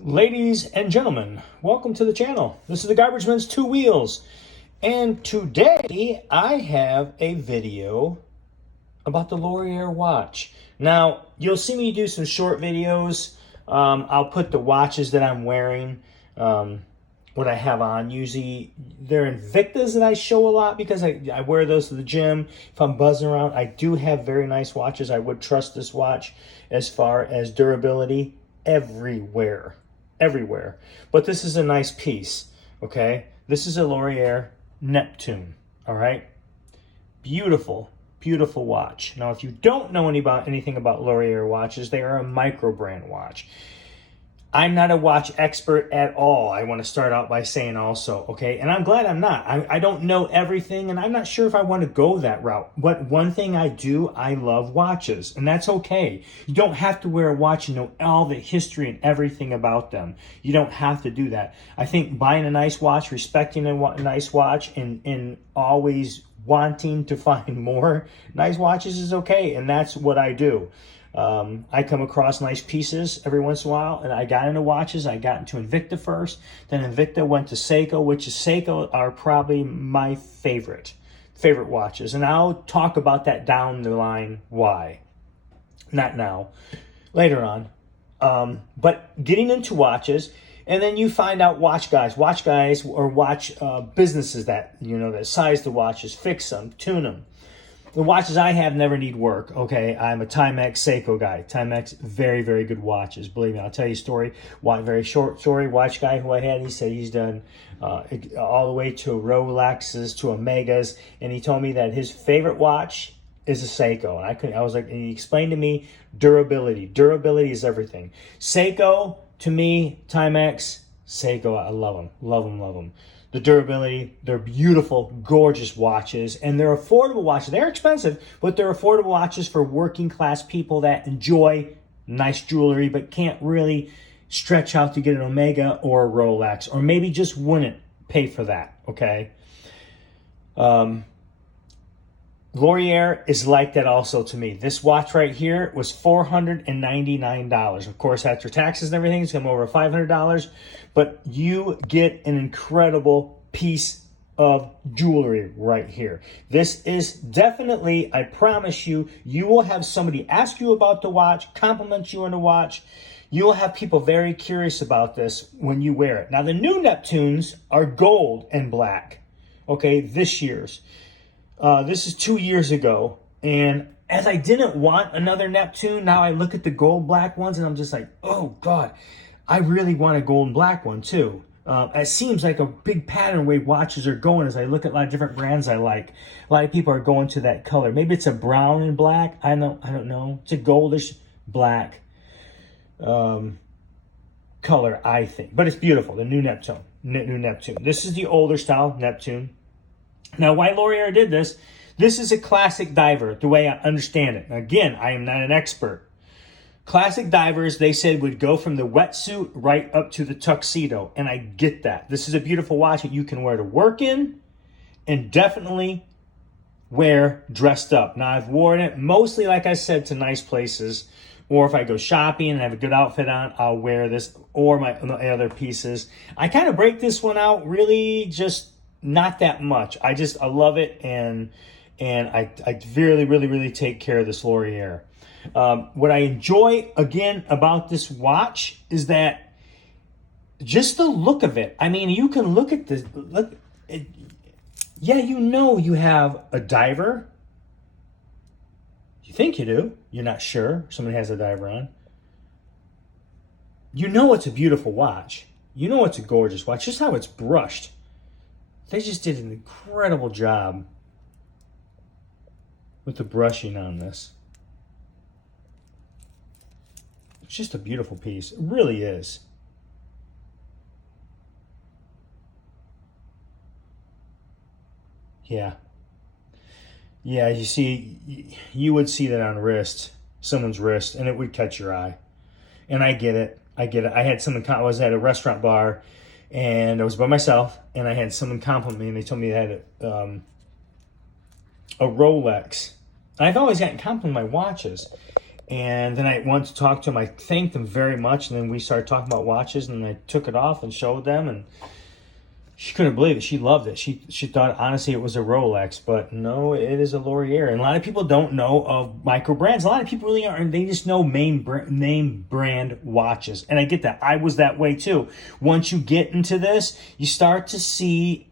Ladies and gentlemen, welcome to the channel. This is the Garbage Man's Two Wheels. And today I have a video about the Laurier watch. Now, you'll see me do some short videos. I'll put the watches that I'm wearing, what I have on. Usually they're Invictas that I show a lot because I wear those to the gym. If I'm buzzing around, I do have very nice watches. I would trust this watch as far as durability everywhere. But this is a nice piece, okay? This is a Laurier Neptune, all right? Beautiful watch. Now, if you don't know anything about Laurier watches, they are a micro brand watch. I'm not a watch expert at all. I want to start out by saying also, okay? And I'm glad I'm not. I don't know everything, and I'm not sure if I want to go that route. But one thing I do, I love watches, and that's okay. You don't have to wear a watch and know all the history and everything about them. You don't have to do that. I think buying a nice watch, respecting a nice watch, and always wanting to find more nice watches is okay, and that's what I do. I come across nice pieces every once in a while, and I got into watches. I got into Invicta first, then Invicta went to Seiko, which is Seiko are probably my favorite watches, and I'll talk about that down the line. Why? Not now, later on. But getting into watches, and then you find out watch guys or watch businesses that that size the watches, fix them, tune them. The watches I have never need work, okay? I'm a Timex Seiko guy. Timex, very good watches. Believe me, I'll tell you a story. One very short story. Watch guy who I had, he said he's done all the way to Rolexes, to Omegas, and he told me that his favorite watch is a Seiko. And I was like, and he explained to me durability. Durability is everything. Seiko, to me, Timex, Seiko, I love them. The durability, they're beautiful, gorgeous watches, and they're affordable watches. They're expensive, but they're affordable watches for working class people that enjoy nice jewelry but can't really stretch out to get an Omega or a Rolex, or maybe just wouldn't pay for that, okay? Laurier is like that also to me. This watch right here was $499. Of course, after taxes and everything, it's come over $500. But you get an incredible piece of jewelry right here. This is definitely, I promise you, you will have somebody ask you about the watch, compliment you on the watch. You will have people very curious about this when you wear it. Now, the new Neptunes are gold and black. Okay, this year's. This is 2 years ago, and as I didn't want another Neptune, now I look at the gold black ones and I'm just like, oh God, I really want a gold and black one too. It seems like a big pattern way watches are going as I look at a lot of different brands I like. A lot of people are going to that color. Maybe it's a brown and black. I don't know. It's a goldish black color, I think. But it's beautiful, the new Neptune. This is the older style Neptune. Now, why Laurier did this is a classic diver, the way I understand it. Again, I am not an expert. Classic divers, they said, would go from the wetsuit right up to the tuxedo, and I get that. This is a beautiful watch that you can wear to work in and definitely wear dressed up. Now, I've worn it mostly, like I said, to nice places, or if I go shopping and I have a good outfit on, I'll wear this or my other pieces. I kind of break this one out really just not that much. I love it, and I really take care of this Laurier. What I enjoy again about this watch is that just the look of it. I mean, you can look at this. Yeah, you have a diver. You think you do. You're not sure. Somebody has a diver on. You know it's a beautiful watch. You know it's a gorgeous watch. Just how it's brushed. They just did an incredible job with the brushing on this. It's just a beautiful piece. It really is. Yeah. Yeah, you see, you would see that on someone's wrist, and it would catch your eye. And I get it. I had someone, I was at a restaurant bar, and I was by myself, and I had someone compliment me, and they told me they had a Rolex. I've always gotten complimented on my watches, And then I went to talk to him. I thanked him very much. And then we started talking about watches. And I took it off and showed them. And she couldn't believe it. She loved it. She thought, honestly, it was a Rolex. But no, it is a Laurier. And a lot of people don't know of micro brands. A lot of people really aren't. They just know name brand watches. And I get that. I was that way too. Once you get into this, you start to see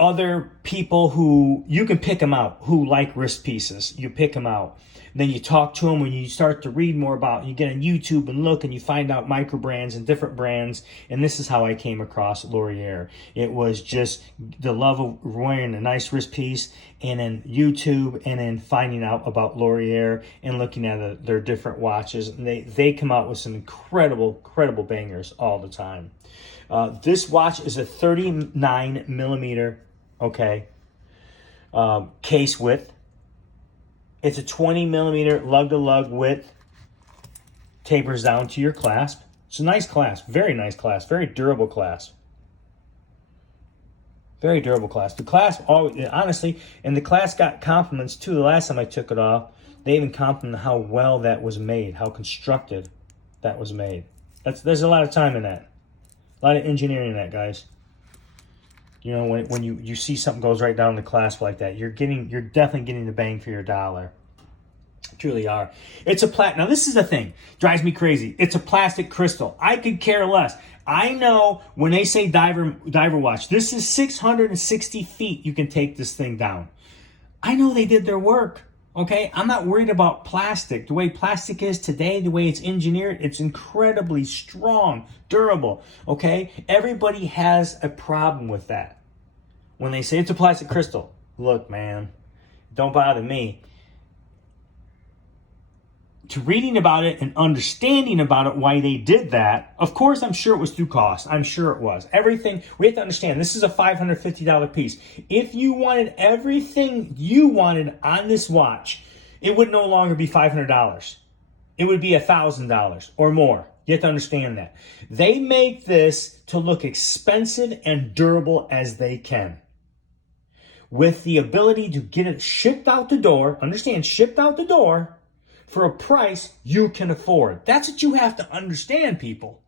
other people who you can pick them out, who like wrist pieces. You pick them out. Then you talk to them. When you start to read more about it, you get on YouTube and look, and you find out micro brands and different brands. And this is how I came across Laurier. It was just the love of wearing a nice wrist piece, and then YouTube, and then finding out about Laurier and looking at their different watches. And they come out with some incredible bangers all the time. This watch is a 39 millimeter, case width. It's a 20 millimeter lug-to-lug width. Tapers down to your clasp. It's a nice clasp, very nice clasp, very durable clasp. Very durable clasp. The clasp, honestly, and the clasp got compliments too. The last time I took it off, they even complimented how well that was made, how constructed that was made. There's a lot of time in that. A lot of engineering in that, guys. You know, when you see something goes right down the clasp like that, you're definitely getting the bang for your dollar. Truly are. It's a Now this is the thing. Drives me crazy. It's a plastic crystal. I could care less. I know when they say diver watch, this is 660 feet you can take this thing down. I know they did their work. Okay, I'm not worried about plastic. The way plastic is today, the way it's engineered, it's incredibly strong, durable. Okay, everybody has a problem with that. When they say it's a plastic crystal, look, man, don't bother me. To reading about it and understanding about it, why they did that, of course, I'm sure it was through cost. I'm sure it was. Everything, we have to understand, this is a $550 piece. If you wanted everything you wanted on this watch, it would no longer be $500. It would be $1,000 or more. You have to understand that. They make this to look expensive and durable as they can, with the ability to get it shipped out the door. Understand, shipped out the door, for a price you can afford. That's what you have to understand, people.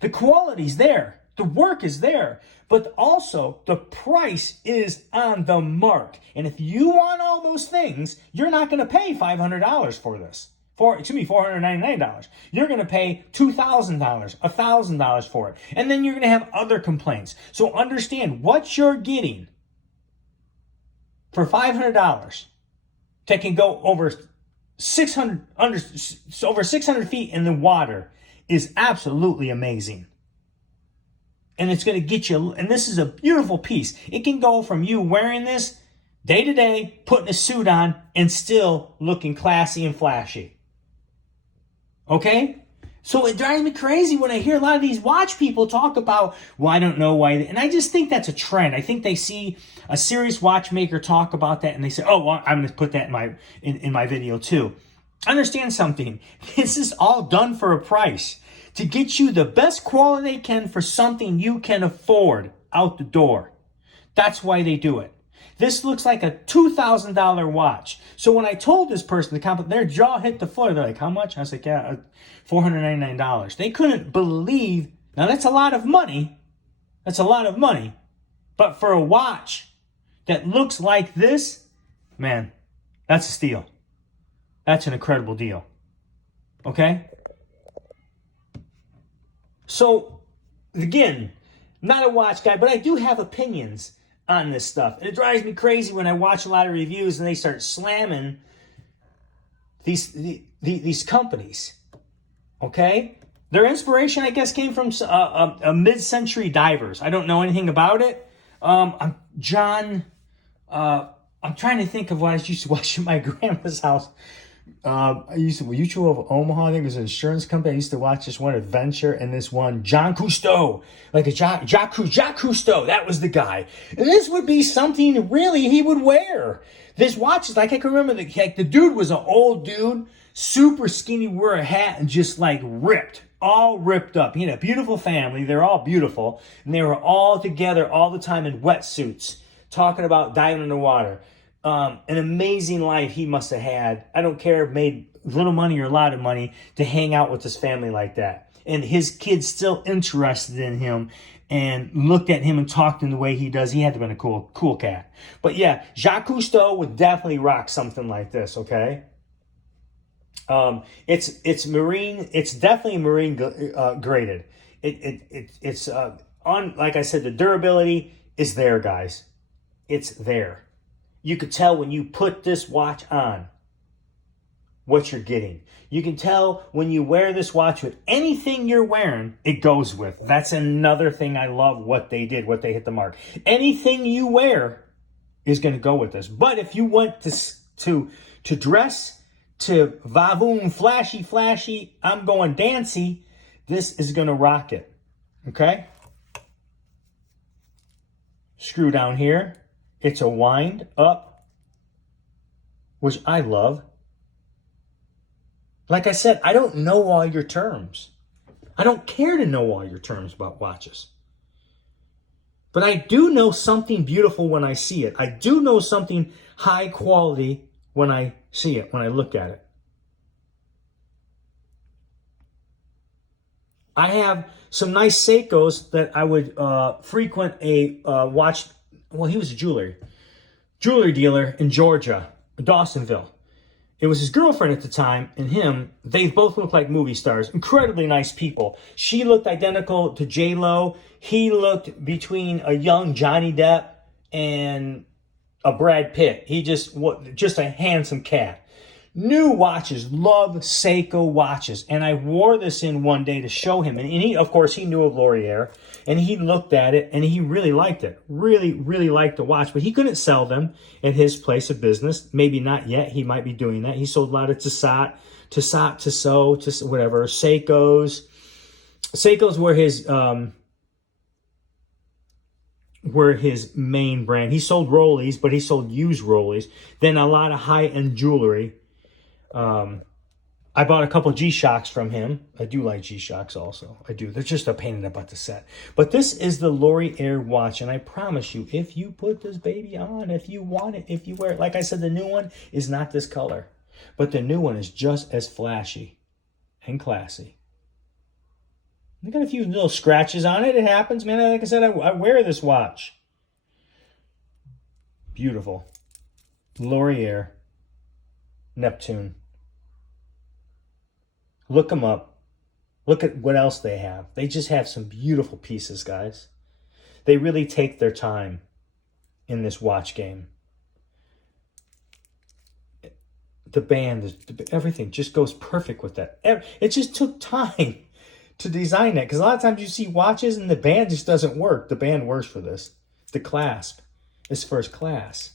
The quality's there. The work is there. But also, the price is on the mark. And if you want all those things, you're not going to pay $500 for this. $499. You're going to pay $2,000, $1,000 for it. And then you're going to have other complaints. So understand what you're getting for $500 that can go over 600 feet in the water is absolutely amazing. And it's going to get you, and this is a beautiful piece. It can go from you wearing this day to day, putting a suit on, and still looking classy and flashy. Okay? So it drives me crazy when I hear a lot of these watch people talk about, well, I don't know why. And I just think that's a trend. I think they see a serious watchmaker talk about that and they say, oh, well, I'm going to put that in my video too. Understand something. This is all done for a price to get you the best quality they can for something you can afford out the door. That's why they do it. This looks like a $2,000 watch. So when I told this person, their jaw hit the floor. They're like, how much? I was like, yeah, $499. They couldn't believe. Now, that's a lot of money. That's a lot of money. But for a watch that looks like this, man, that's a steal. That's an incredible deal. Okay? So, again, not a watch guy, but I do have opinions on this stuff. And it drives me crazy when I watch a lot of reviews and they start slamming these companies. Okay? Their inspiration, I guess, came from a mid-century divers. I don't know anything about it. I'm trying to think of what I used to watch at my grandma's house. I used to, Mutual of Omaha, I think it was an insurance company. I used to watch this one Adventure and this one John Cousteau, like a Jacques Cousteau. That was the guy. And this would be something really he would wear. This watch is like, I can remember the dude was an old dude, super skinny, wore a hat and just like ripped, all ripped up. He had a beautiful family. They're all beautiful. And they were all together all the time in wetsuits, talking about diving in the water. An amazing life he must have had. I don't care if made little money or a lot of money to hang out with his family like that. And his kids still interested in him and looked at him and talked in the way he does. He had to have been a cool cat. But yeah, Jacques Cousteau would definitely rock something like this, okay? It's marine. It's definitely marine graded. It's on, like I said, the durability is there, guys. It's there. You could tell when you put this watch on what you're getting. You can tell when you wear this watch with anything you're wearing, it goes with. That's another thing I love what they did, what they hit the mark. Anything you wear is going to go with this. But if you want to dress, to vavoom, flashy, I'm going dancy, this is going to rock it. Okay? Screw down here. It's a wind up, which I love. Like I said, I don't know all your terms. I don't care to know all your terms about watches. But I do know something beautiful when I see it. I do know something high quality when I see it, when I look at it. I have some nice Seikos that I would frequent a watch. Well, he was a jewelry dealer in Georgia, Dawsonville. It was his girlfriend at the time and him. They both looked like movie stars. Incredibly nice people. She looked identical to J-Lo. He looked between a young Johnny Depp and a Brad Pitt. He just a handsome cat. New watches. Love Seiko watches. And I wore this in one day to show him. And he, of course, he knew of Laurier. And he looked at it and he really liked it. Really liked the watch. But he couldn't sell them at his place of business. Maybe not yet. He might be doing that. He sold a lot of Tissot, whatever. Seikos. Seikos were his main brand. He sold Rollies, but he sold used Rollies. Then a lot of high-end jewelry. I bought a couple G-Shocks from him. I do like G-Shocks also. I do. They're just a pain in the butt to set. But this is the Laurier watch, and I promise you, if you put this baby on, if you want it, if you wear it, like I said, the new one is not this color. But the new one is just as flashy and classy. I got a few little scratches on it. It happens, man. Like I said, I wear this watch. Beautiful. Laurier Neptune. Look them up. Look at what else they have. They just have some beautiful pieces, guys. They really take their time in this watch game. The band, everything just goes perfect with that. It just took time to design that. Because a lot of times you see watches and the band just doesn't work. The band works for this. The clasp is first class.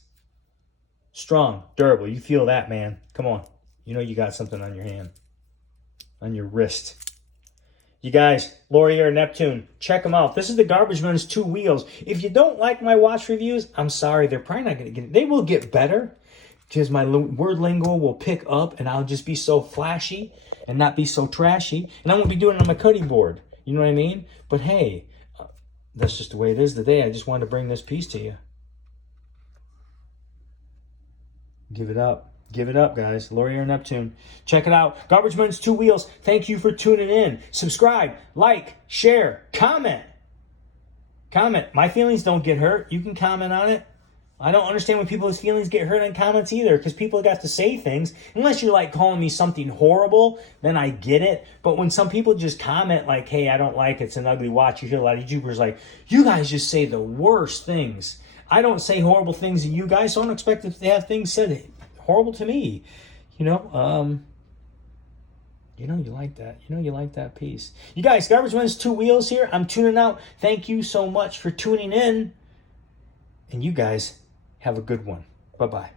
Strong, durable. You feel that, man. Come on. You know you got something on your hand. On your wrist. You guys, Laurier Neptune, check them out. This is the Garbage Man's 2 Wheels. If you don't like my watch reviews, I'm sorry. They're probably not going to get... They will get better because my word lingo will pick up and I'll just be so flashy and not be so trashy. And I won't be doing it on my cutting board. You know what I mean? But hey, that's just the way it is today. I just wanted to bring this piece to you. Give it up. Give it up, guys. Laurier Neptune. Check it out. Garbage Man's 2 Wheels. Thank you for tuning in. Subscribe, like, share, comment. Comment. My feelings don't get hurt. You can comment on it. I don't understand when people's feelings get hurt in comments either, because people got to say things. Unless you're like calling me something horrible, then I get it. But when some people just comment like, hey, I don't like it, it's an ugly watch, you hear a lot of YouTubers like, you guys just say the worst things. I don't say horrible things to you guys, so I don't expect to have things said horrible to me. You know you like that. You know you like that piece. You guys, Garbage Man's 2 Wheels here. I'm tuning out. Thank you so much for tuning in. And you guys have a good one. Bye-bye.